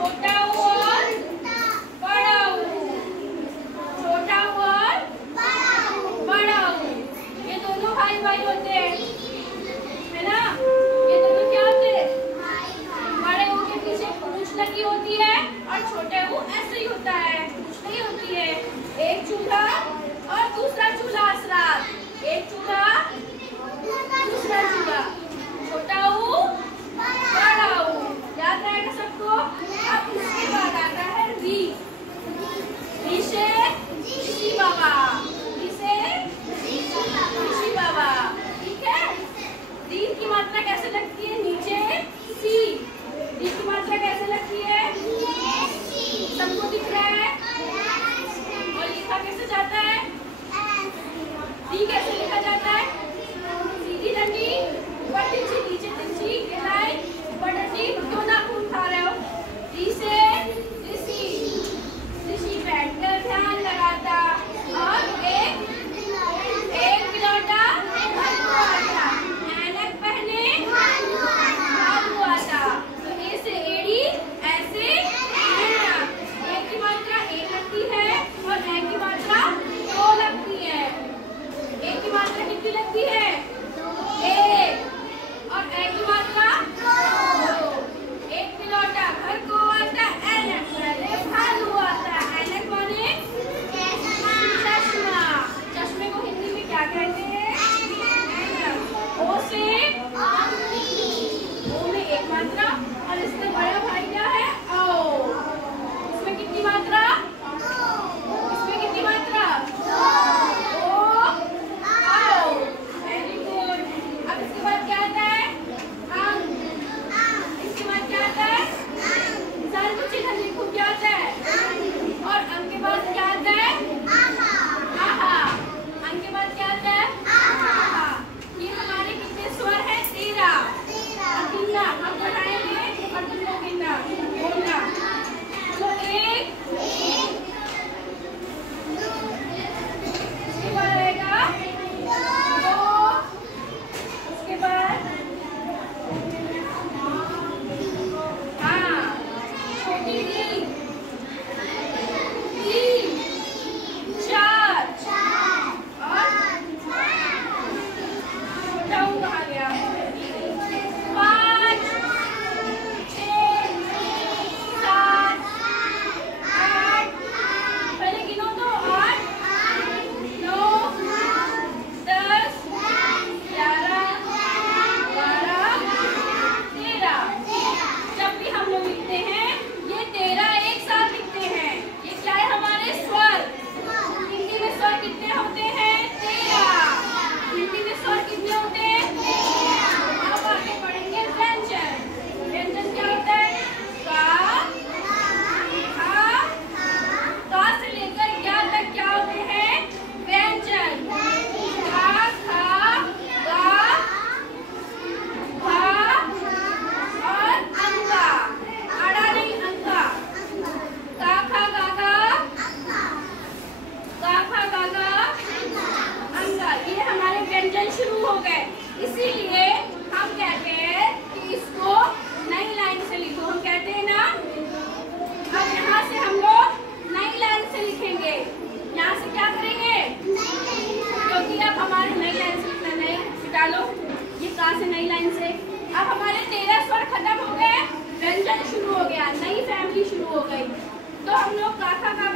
छोटा ऊ और बड़ा ऊ, छोटा ऊ और बड़ा ऊ, ये दोनों भाई भाई होते हैं, है ना। ये दोनों क्या होते हैं? बड़े ऊ के पीछे पूंछ लगी होती है और छोटे ऊ ऐसे ही होता है, पूंछ नहीं होती है। एक चूल्हा और दूसरा चूल्हा असरात, एक चूल्हा दूसरा चूल्हा, छोटा ऊ बड़ा ऊ, याद रहेगा सबको। अब इसके बाद आता है री, री से ऋषि बाबा, री से ऋषि बाबा, ठीक है। री की मात्रा कैसे लगती है? नीचे सी, री की मात्रा कैसे लगती है? सबको दिख रहा है? और लिखा कैसे जाता है? री कैसे लिखा जाता है? सीधी डंडी, ऊपर तिरछी, नीचे तिरछी, ये लाइन, ऊपर डंडी, क्यों नाखून खा रहे हो? री से ऋषि, ऋषि बैठकर ध्यान लगाता और एक गिलौटा आता, ऐनक पहने भालू आता। तो ए से एड़ी, ऐसे ऐनक, ए की मात्रा एक लगती है और ए की मात्रा दो लगती है। ए की मात्रा कितनी लगती है? एक, और ए की मात्रा दो। एक गिलौटा घर को आता, ऐनक पहने भालू आता, ऐनक माने चश्मा, चश्मे को हिंदी में क्या कहते हैं? ऐनक। ओ से ओ में एक मात्रा और इसमें बड़ा भाई क्या है? ओ। इसमें कितनी मात्रा? इसमें कितनी मात्रा? ओ, आओ, वेरी गुड। अब इसके बाद क्या आता है? अंग। इसके बाद क्या आता है? सर को चिन्ह लिखो, क्या आता है? और अंग के बाद क्या आता है? आहा। अंग के बाद क्या आता है? आहा। ये हमारे कितने स्वर हैं? 13। और गिनना हम बनाएंगे और तुम लोग गिनना, बोलना। तो एक, इसके बाद आएगा दो, उसके बाद हाँ छोटी री, तीन, चार, और छोटा ऊ कहाँ गया? 5, 6, 7, 8, पहले गिनो तो 8, 9, 10, 11, 12, 13। जब भी हम लोग लिखते हैं ये 13 एक साथ लिखते हैं। ये क्या है? हमारे स्वर। हिंदी में स्वर कितने होते हैं? 13। हिंदी में स्वर कितने होते हैं? 13। अब आगे पढ़ेंगे व्यंजन। व्यंजन क्या होता है? का से लेकर क्या तक क्या होते हैं? व्यंजन। का, खा, गा, भा और अंगा, अड़ा नहीं अंगा। का, खा, गा, गा, अंगा, ये हमारे व्यंजन शुरू हो गए। इसीलिए हम कहते हैं कि इसको नई लाइन से लिखो। हम कहते हैं ना, अब यहाँ से हम लोग नई लाइन से लिखेंगे। यहाँ से क्या करेंगे? क्योंकि अब हमारे नई लाइन से लिखना, नई मिटा लो ये का से नई लाइन से। अब हमारे 13 स्वर खत्म हो गए, व्यंजन शुरू हो गया, नई फैमिली शुरू हो गई। तो हम लोग का, खा, गा,